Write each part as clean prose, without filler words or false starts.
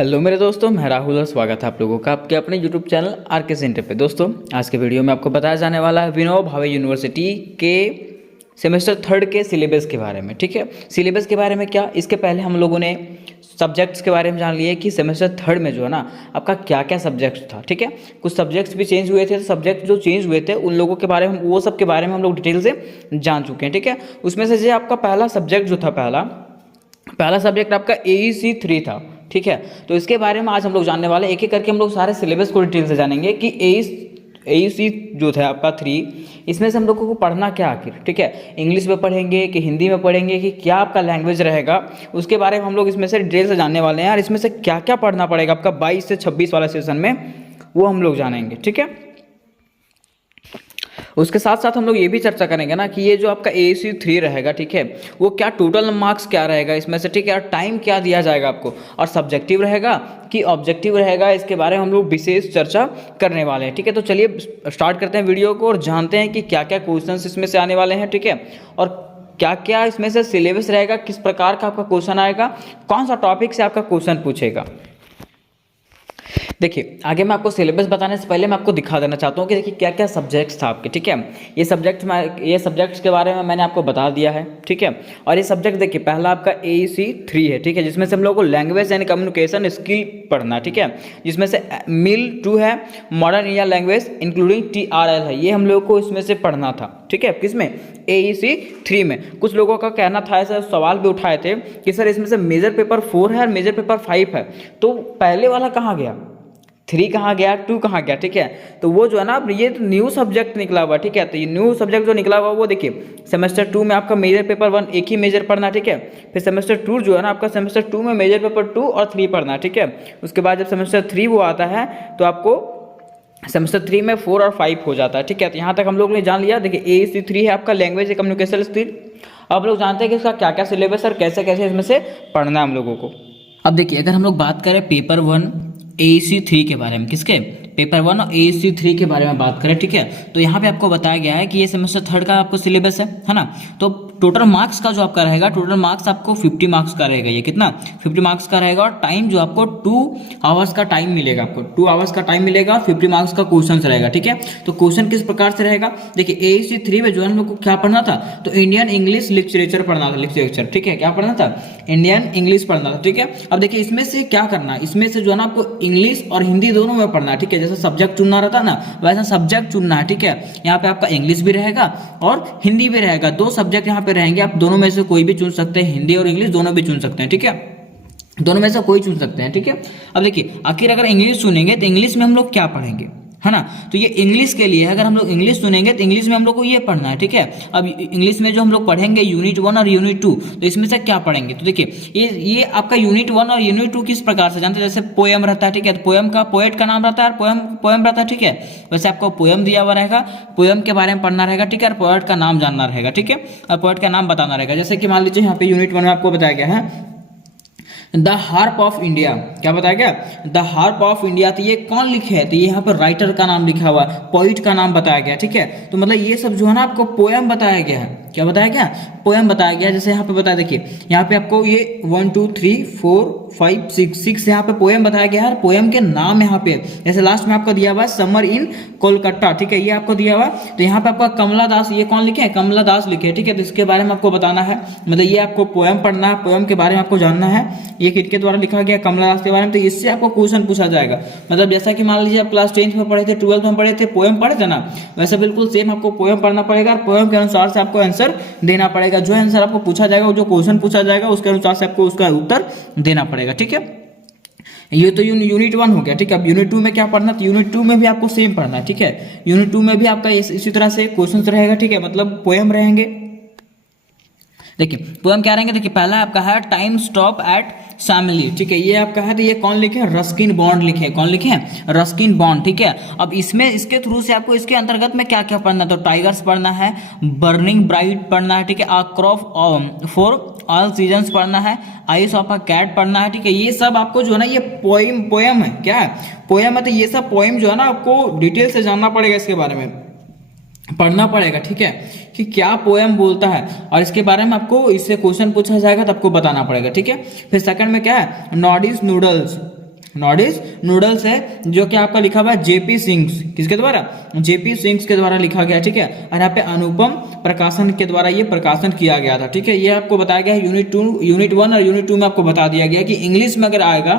Hello मेरे दोस्तों, मैं राहुल और स्वागत है आप लोगों का आपके अपने यूट्यूब चैनल आर.के. सेंटर पे। दोस्तों आज के वीडियो में आपको बताया जाने वाला है विनोबा भावे यूनिवर्सिटी के सेमेस्टर थर्ड के सिलेबस के बारे में। ठीक है, सिलेबस के बारे में क्या, इसके पहले हम लोगों ने सब्जेक्ट्स के बारे में जान लिए कि सेमेस्टर थर्ड में जो है ना आपका क्या क्या सब्जेक्ट था। ठीक है, कुछ सब्जेक्ट्स भी चेंज हुए थे, तो सब्जेक्ट जो चेंज हुए थे उन लोगों के बारे में, वो सब के बारे में हम लोग डिटेल से जान चुके हैं। ठीक है, उसमें से जो आपका पहला सब्जेक्ट जो था, पहला सब्जेक्ट आपका AEC 3 था। ठीक है, तो इसके बारे में आज हम लोग जानने वाले, एक एक करके हम लोग सारे सिलेबस को डिटेल से जानेंगे कि AEC जो था आपका 3, इसमें से हम लोगों को पढ़ना क्या आखिर। ठीक है, इंग्लिश में पढ़ेंगे कि हिंदी में पढ़ेंगे कि क्या आपका लैंग्वेज रहेगा, उसके बारे में हम लोग इसमें से डिटेल से जानने वाले हैं। और इसमें से क्या क्या पढ़ना पड़ेगा आपका 22 से 26 वाला सेशन में, वो हम लोग जानेंगे। ठीक है, उसके साथ साथ हम लोग ये भी चर्चा करेंगे ना कि ये जो आपका AEC 3 रहेगा, ठीक है, वो क्या टोटल मार्क्स क्या रहेगा इसमें से। ठीक है, और टाइम क्या दिया जाएगा आपको, और सब्जेक्टिव रहेगा कि ऑब्जेक्टिव रहेगा, इसके बारे में हम लोग विशेष चर्चा करने वाले हैं। ठीक है, तो चलिए स्टार्ट करते हैं वीडियो को और जानते हैं कि क्या क्या क्वेश्चन इसमें से आने वाले हैं। ठीक है, और क्या क्या इसमें से सिलेबस रहेगा, किस प्रकार का आपका क्वेश्चन आएगा, कौन सा टॉपिक से आपका क्वेश्चन पूछेगा। देखिए, आगे मैं आपको सिलेबस बताने से पहले मैं आपको दिखा देना चाहता हूँ कि देखिए क्या क्या सब्जेक्ट्स था आपके। ठीक है, ये सब्जेक्ट्स के बारे में मैंने आपको बता दिया है। ठीक है, और ये सब्जेक्ट देखिए पहला आपका AEC 3 है। ठीक है, जिसमें से हम लोग को लैंग्वेज एंड कम्युनिकेशन स्किल पढ़ना है। ठीक है, जिसमें से मिल 2 है, modern Indian language including TRL है, ये हम लोग को इसमें से पढ़ना था। ठीक है, किसमें, AEC 3 में। कुछ लोगों का कहना था, ऐसा सवाल भी उठाए थे कि सर इसमें से मेजर पेपर 4 है और मेजर पेपर 5 है, तो पहले वाला कहाँ गया, 3 कहाँ गया, 2 कहाँ गया। ठीक है, तो वो जो है ना, ये तो न्यू सब्जेक्ट निकला हुआ। ठीक है, तो ये न्यू सब्जेक्ट जो निकला हुआ वो देखिए सेमेस्टर 2 में आपका मेजर पेपर 1 एक ही मेजर पढ़ना। ठीक है, फिर सेमेस्टर 2 जो है ना आपका सेमेस्टर 2 में मेजर पेपर 2 और 3 पढ़ना। ठीक है, उसके बाद जब सेमेस्टर 3 वो आता है तो आपको सेमेस्टर 3 में 4 और 5 हो जाता है। ठीक है, तो यहाँ तक हम लोग ने जान लिया। देखिए AEC 3 है आपका लैंग्वेज कम्युनिकेशन स्किल। अब लोग जानते हैं कि इसका क्या क्या सिलेबस और कैसे कैसे इसमें से पढ़ना है हम लोगों को। अब देखिए, अगर हम लोग बात करें पेपर 1 AEC 3 के बारे में, किसके, पेपर 1 और AEC 3 के बारे में बात करें। ठीक है, तो यहाँ पे आपको बताया गया है कि ये सेमेस्टर थर्ड का आपको सिलेबस है ना। तो टोटल मार्क्स का जो आपका रहेगा, टोटल मार्क्स आपको 50 मार्क्स का रहेगा। ये कितना, 50 मार्क्स का रहेगा। और टाइम जो आपको 2 आवर्स का टाइम मिलेगा, आपको 2 आवर्स का टाइम मिलेगा, 50 मार्क्स का क्वेश्चन रहेगा। ठीक है, तो क्वेश्चन किस प्रकार से रहेगा, देखिए AEC 3 में जो हम लोग को क्या पढ़ना था, तो इंडियन इंग्लिश लिटरेचर पढ़ना था, लिटरेचर। ठीक है, क्या पढ़ना था, इंडियन इंग्लिश पढ़ना था। ठीक है, अब देखिए इसमें से क्या करना है, इसमें से जो है ना आपको इंग्लिश और हिंदी दोनों में पढ़ना है। ठीक है, जैसे सब्जेक्ट चुनना रहता ना, वैसा सब्जेक्ट चुनना है। ठीक है, यहाँ पे आपका इंग्लिश भी रहेगा और हिंदी भी रहेगा, 2 सब्जेक्ट यहाँ पे रहेंगे। आप दोनों में से कोई भी चुन सकते हैं, हिंदी और इंग्लिश दोनों भी चुन सकते हैं। ठीक है, दोनों में से कोई चुन सकते हैं। ठीक है, अब देखिए आखिर अगर इंग्लिश चुनेंगे तो इंग्लिश में हम लोग क्या पढ़ेंगे, है ना। तो ये इंग्लिश के लिए अगर हम लोग इंग्लिश सुनेंगे तो इंग्लिश में हम लोग को ये पढ़ना है। ठीक है, अब इंग्लिश में जो हम लोग पढ़ेंगे यूनिट 1 और यूनिट 2, तो इसमें से क्या पढ़ेंगे, तो देखिए ये आपका यूनिट 1 और यूनिट 2 किस प्रकार से जानते हैं, जैसे पोएम रहता है। ठीक है, तो पोएम का पोएट का नाम रहता है, पोएम रहता है। ठीक है, वैसे आपको पोएम दिया हुआ रहेगा, पोएम के बारे में पढ़ना रहेगा। ठीक है, और पोएट का नाम जानना रहेगा। ठीक है, और पोएट का नाम बताना रहेगा। जैसे कि मान लीजिए यहाँ पे यूनिट 1 में आपको बताया गया है द हार्प ऑफ इंडिया, क्या बताया गया, द हार्प ऑफ इंडिया। तो ये कौन लिखे है, तो यहाँ पर राइटर का नाम लिखा हुआ, पोइट का नाम बताया गया। ठीक है, तो मतलब ये सब जो है ना आपको पोएम बताया गया है। क्या बताया गया, पोएम बताया गया। जैसे यहाँ पे बताया, देखिए यहाँ पे आपको ये 1 2 3 4 5 6 यहाँ पे पोएम बताया गया है। पोएम के नाम यहाँ पे जैसे लास्ट में आपको दिया हुआ है समर इन कोलकाता। ठीक है, ये आपको दिया हुआ है। तो यहाँ पे आपका कमला दास, ये कौन लिखे हैं, कमला दास लिखे। ठीक है, तो इसके बारे में आपको बताना है, मतलब ये आपको पोएम पढ़ना है, पोएम के बारे में आपको जानना है। ये किसके द्वारा लिखा गया, कमला दास के बारे में। तो इससे आपको क्वेश्चन पूछा जाएगा, मतलब जैसा कि मान लीजिए आप क्लास 10th में पढ़े थे, 12th में पढ़े थे, पोएम पढ़े थे ना, वैसे बिल्कुल सेम आपको पोएम पढ़ना पड़ेगा। और पोएम के अनुसार से आपको आंसर देना पड़ेगा। जो आंसर आपको पूछा जाएगा, जो क्वेश्चन पूछा जाएगा, उसके अनुसार से आपको उसका उत्तर देना पड़ेगा। ठीक है, ये तो यूनिट 1 हो गया। ठीक है, अब यूनिट 2 में क्या पढ़ना, तो यूनिट 2 में भी आपको सेम पढ़ना है। ठीक है, यूनिट 2 में भी आपका इसी तरह से क्वेश्चन रहेगा। ठीक है, मतलब पोएम रहेंगे। देखिए पोएम क्या रहेंगे, देखिए पहला आपका है टाइम स्टॉप एट शामिली। ठीक है, ये आपका है, तो ये कौन लिखे हैं, रस्किन बॉन्ड लिखे हैं। कौन लिखे हैं, रस्किन बॉन्ड। ठीक है, अब इसमें इसके थ्रू से आपको इसके अंतर्गत में क्या क्या पढ़ना है, तो टाइगर्स पढ़ना है, बर्निंग ब्राइट पढ़ना है। ठीक है, आ क्रॉप फॉर ऑल सीजन्स पढ़ना है, आइस ऑफ अ कैट पढ़ना है। ठीक है, ये सब आपको जो है ना, ये पोएम है, क्या है, पोएम है। तो ये सब पोएम जो है ना आपको डिटेल से जानना पड़ेगा, इसके बारे में पढ़ना पड़ेगा। ठीक है, कि क्या पोएम बोलता है, और इसके बारे में आपको इससे क्वेश्चन पूछा जाएगा तो आपको बताना पड़ेगा। ठीक है, फिर सेकंड में क्या है, नॉडिस नूडल्स। नॉर्डिक नूडल्स है जो कि आपका लिखा हुआ है जेपी सिंग्स, किसके द्वारा? जेपी सिंग्स के द्वारा लिखा गया, ठीक है। और यहाँ पे अनुपम प्रकाशन के द्वारा ये प्रकाशन किया गया था, ठीक है। ये आपको बताया गया है यूनिट 1 और यूनिट 2 में आपको बता दिया गया कि इंग्लिश में अगर आएगा,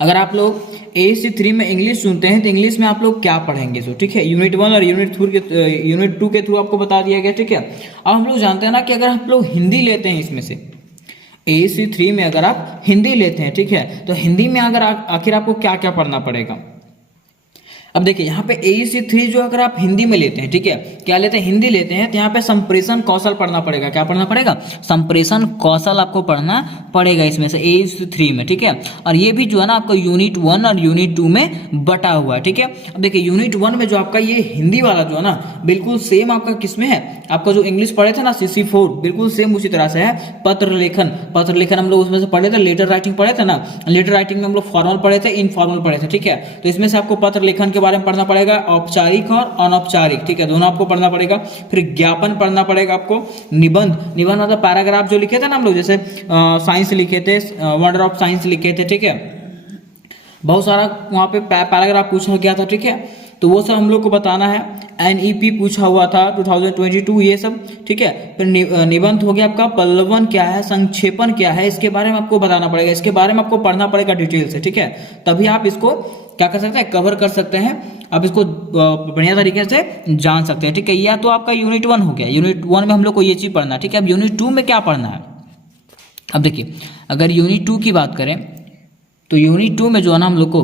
अगर आप लोग AEC3 में इंग्लिश सुनते हैं तो इंग्लिश में आप लोग क्या पढ़ेंगे, सो ठीक है। यूनिट 1 और यूनिट 2 के थ्रू आपको बता दिया गया, ठीक है। अब हम लोग जानते हैं ना कि अगर आप लोग हिंदी लेते हैं, इसमें से AEC3 में अगर आप हिंदी लेते हैं, ठीक है, तो हिंदी में अगर आखिर आपको क्या क्या पढ़ना पड़ेगा। अब देखिए यहाँ पे AEC3 जो अगर आप हिंदी में लेते हैं, ठीक है, क्या लेते हैं? हिंदी लेते हैं, तो यहाँ पे संप्रेषण कौशल पढ़ना पड़ेगा। क्या पढ़ना पड़ेगा? संप्रेषण कौशल आपको पढ़ना पड़ेगा इसमें से AEC3 में, ठीक है। और ये भी जो है ना आपको यूनिट 1 और यूनिट 2 में बटा हुआ है, ठीक है। अब देखिए यूनिट 1 में जो आपका ये हिंदी वाला जो है ना बिल्कुल सेम आपका किसमें है, आपका जो इंग्लिश पढ़े थे ना CC4 बिल्कुल सेम उसी तरह से है। पत्र लेखन हम लोग उसमें से पढ़े थे, लेटर राइटिंग पढ़े थे ना, लेटर राइटिंग में हम लोग फॉर्मल पढ़े थे, इनफॉर्मल पढ़े थे, ठीक है। तो इसमें से आपको पत्र लेखन के बारे में पढ़ना पड़ेगा, औपचारिक और अनौपचारिक, ठीक है, दोनों आपको पढ़ना पड़ेगा। फिर ज्ञापन पढ़ना पड़ेगा आपको, निबंध मतलब पैराग्राफ जो लिखे थे ना हम लोग, जैसे साइंस लिखे थे, वंडर ऑफ साइंस लिखे थे, ठीक है, बहुत सारा वहाँ पे पैराग्राफ पूछा गया था, ठीक है। तो वो सब हम लोग को बताना है। NEP पूछा हुआ था 2022, ये सब, ठीक है। फिर निबंध हो गया आपका, पल्लवन क्या है, संक्षेपण क्या है, इसके बारे में आपको बताना पड़ेगा, इसके बारे में आपको पढ़ना पड़ेगा डिटेल से, ठीक है। तभी आप इसको क्या कर सकते हैं, कवर कर सकते हैं, आप इसको बढ़िया तरीके से जान सकते हैं, ठीक है। यह तो आपका यूनिट 1 हो गया। यूनिट 1 में हम लोग को ये चीज़ पढ़ना है, ठीक है। अब यूनिट 2 में क्या पढ़ना है? अब देखिए अगर यूनिट 2 की बात करें तो यूनिट 2 में जो है ना हम लोग को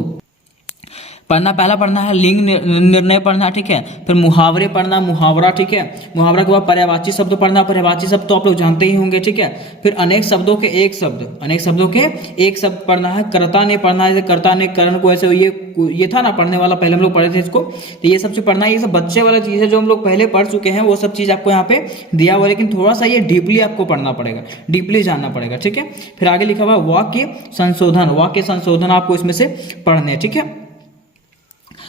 पहला पढ़ना है लिंग निर्णय पढ़ना, ठीक है। फिर मुहावरे पढ़ना, मुहावरा, ठीक है। मुहावरा के बाद पर्यायवाची शब्द पढ़ना, पर्यायवाची शब्द तो आप लोग जानते ही होंगे, ठीक है। फिर अनेक शब्दों के एक शब्द पढ़ना है। कर्ता ने पढ़ना है, कर्ता ने करण को, ऐसे ये था ना पढ़ने वाला, पहले हम लोग पढ़े थे इसको, तो ये सब चीज पढ़ना है। ये सब बच्चे वाला चीज़ है जो हम लोग पहले पढ़ चुके हैं, वो सब चीज़ आपको यहाँ पे दिया हुआ है, लेकिन थोड़ा सा ये डीपली आपको पढ़ना पड़ेगा, डीपली जानना पड़ेगा, ठीक है। फिर आगे लिखा हुआ वाक्य संशोधन आपको इसमें से पढ़ने, ठीक है।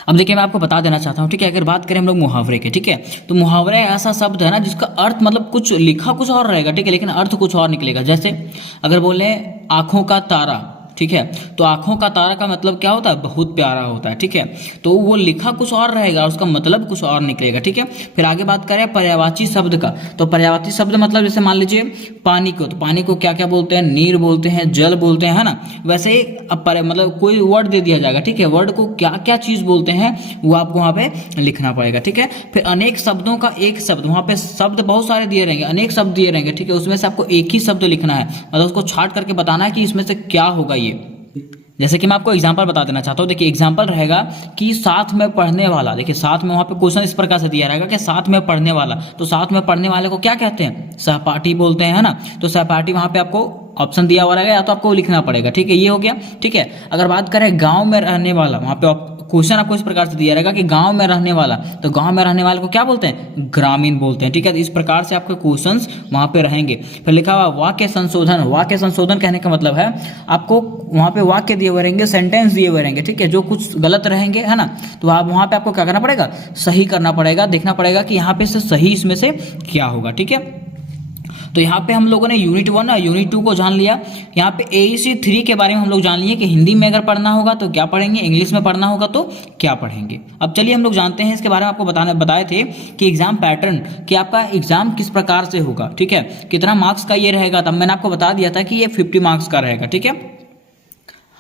अब देखिए मैं आपको बता देना चाहता हूँ, ठीक है। अगर बात करें हम लोग मुहावरे के, ठीक है, तो मुहावरा ऐसा शब्द है ना जिसका अर्थ मतलब कुछ लिखा कुछ और रहेगा, ठीक है, लेकिन अर्थ कुछ और निकलेगा। जैसे अगर बोले आंखों का तारा, ठीक है, तो आंखों का तारा का मतलब क्या होता है? बहुत प्यारा होता है, ठीक है। तो वो लिखा कुछ और रहेगा, उसका मतलब कुछ और निकलेगा, ठीक है। फिर आगे बात करें पर्यायवाची शब्द का, तो पर्यायवाची शब्द मतलब जैसे मान लीजिए पानी को, तो पानी को क्या क्या बोलते हैं? नीर बोलते हैं, जल बोलते हैं, है ना। वैसे ही मतलब कोई वर्ड दे दिया जाएगा, ठीक है, वर्ड को क्या क्या चीज बोलते हैं वो आपको वहाँ पे लिखना पड़ेगा, ठीक है। फिर अनेक शब्दों का एक शब्द, वहाँ पे शब्द बहुत सारे दिए रहेंगे, अनेक शब्द दिए रहेंगे, ठीक है, उसमें से आपको एक ही शब्द लिखना है, मतलब उसको छाट करके बताना है कि इसमें से क्या होगा ये। जैसे कि मैं आपको एग्जांपल बता देना चाहता हूँ, देखिए एग्जांपल रहेगा कि साथ में पढ़ने वाला, देखिए साथ में वहाँ पे क्वेश्चन इस प्रकार से दिया रहेगा कि साथ में पढ़ने वाला, तो साथ में पढ़ने वाले को क्या कहते हैं? सहपाठी बोलते हैं, है ना। तो सहपाठी वहाँ पे आपको ऑप्शन दिया हुआ रहेगा, या तो आपको लिखना पड़ेगा, ठीक है, ये हो गया, ठीक है। अगर बात करें गाँव में रहने वाला, वहाँ पे क्वेश्चन आपको इस प्रकार से दिया रहेगा कि गांव में रहने वाला, तो गांव में रहने वाले को क्या बोलते हैं? ग्रामीण बोलते हैं, ठीक है। तो इस प्रकार से आपके क्वेश्चंस वहां पे रहेंगे। फिर लिखा हुआ वाक्य संशोधन कहने का मतलब है आपको वहां पे वाक्य दिए हुए रहेंगे, सेंटेंस दिए हुए रहेंगे, ठीक है, जो कुछ गलत रहेंगे, है ना, तो आप वहां पे आपको क्या करना पड़ेगा? सही करना पड़ेगा, देखना पड़ेगा कि यहाँ पे से सही इसमें से क्या होगा, ठीक है। तो यहाँ पे हम लोगों ने यूनिट 1 और यूनिट 2 को जान लिया। यहाँ पे AEC3 के बारे में हम लोग जान लिए कि हिंदी में अगर पढ़ना होगा तो क्या पढ़ेंगे, इंग्लिश में पढ़ना होगा तो क्या पढ़ेंगे। अब चलिए हम लोग जानते हैं इसके बारे में, आपको बताए थे कि एग्जाम पैटर्न, कि आपका एग्जाम किस प्रकार से होगा, ठीक है, कितना मार्क्स का ये रहेगा। तब मैंने आपको बता दिया था कि ये 50 मार्क्स का रहेगा, ठीक है।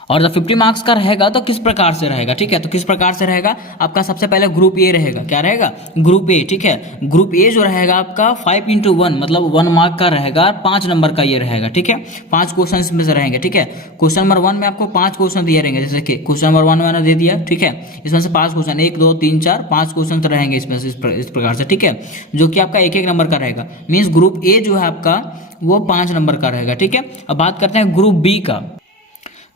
और जब 50 मार्क्स का रहेगा तो किस प्रकार से रहेगा, ठीक है, तो किस प्रकार से रहेगा आपका? सबसे पहले ग्रुप ए रहेगा, क्या रहेगा? ग्रुप ए, ठीक है। ग्रुप ए जो रहेगा आपका 5x1 मतलब 1 मार्क का रहेगा, 5 नंबर का ये रहेगा, ठीक है। 5 क्वेश्चन इसमें से रहेंगे, ठीक है। क्वेश्चन नंबर 1 में आपको 5 क्वेश्चन दिए रहेंगे, जैसे कि क्वेश्चन नंबर 1 मैंने दे दिया, ठीक है। इसमें से 5 क्वेश्चन, 1 2 3 4 5 क्वेश्चन रहेंगे इसमें से इस प्रकार से, ठीक है, जो कि आपका 1-1 नंबर का रहेगा। मीन्स ग्रुप ए जो है आपका वो 5 नंबर का रहेगा, ठीक है। अब बात करते हैं ग्रुप बी का,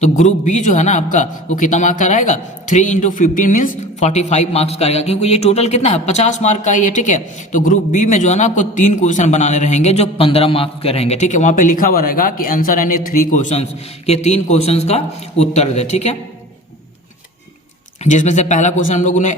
तो ग्रुप बी जो है ना आपका वो कितना मार्क का रहेगा? 3 × 15 मीन्स 45 मार्क्स का रहेगा, क्योंकि ये टोटल कितना है? 50 मार्क का ही है, ठीक है। तो ग्रुप बी में जो है ना आपको 3 क्वेश्चन बनाने रहेंगे जो 15 मार्क्स के रहेंगे, ठीक है। वहां पे लिखा हुआ रहेगा कि आंसर एनी 3 क्वेश्चंस, के 3 क्वेश्चंस का उत्तर दे, ठीक है। जिसमें से पहला क्वेश्चन हम लोगों ने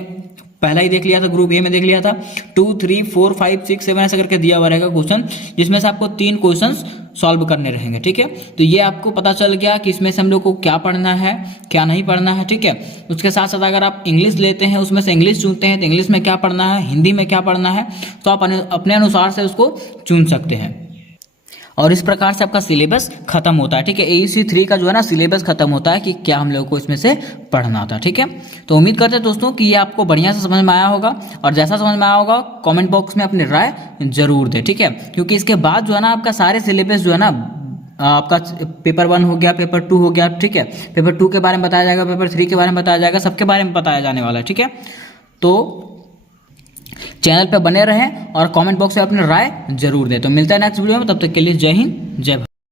पहला ही देख लिया था, ग्रुप ए में देख लिया था। 2, 3, 4, 5, 6, 7 ऐसा करके दिया हुआ रहेगा क्वेश्चन, जिसमें से आपको 3 क्वेश्चंस सॉल्व करने रहेंगे, ठीक है। तो ये आपको पता चल गया कि इसमें से हम लोग को क्या पढ़ना है, क्या नहीं पढ़ना है, ठीक है। उसके साथ साथ अगर आप इंग्लिश लेते हैं, उसमें से इंग्लिश चुनते हैं तो इंग्लिश में क्या पढ़ना है, हिंदी में क्या पढ़ना है, तो आप अपने अनुसार से उसको चुन सकते हैं। और इस प्रकार से आपका सिलेबस खत्म होता है, ठीक है। AEC 3 का जो है ना सिलेबस खत्म होता है कि क्या हम लोगों को इसमें से पढ़ना था, ठीक है। तो उम्मीद करते हैं दोस्तों कि ये आपको बढ़िया से समझ में आया होगा, और जैसा समझ में आया होगा कमेंट बॉक्स में अपनी राय जरूर दें, ठीक है। क्योंकि इसके बाद जो है ना आपका सारे सिलेबस जो है ना आपका पेपर 1 हो गया, पेपर 2 हो गया, ठीक है। पेपर 2 के बारे में बताया जाएगा, पेपर 3 के बारे में बताया जाएगा, सबके बारे में बताया जाने वाला है, ठीक है। तो चैनल पे बने रहें और कमेंट बॉक्स में अपनी राय जरूर दें। तो मिलता है नेक्स्ट वीडियो में, तब तक के लिए जय हिंद, जय भारत।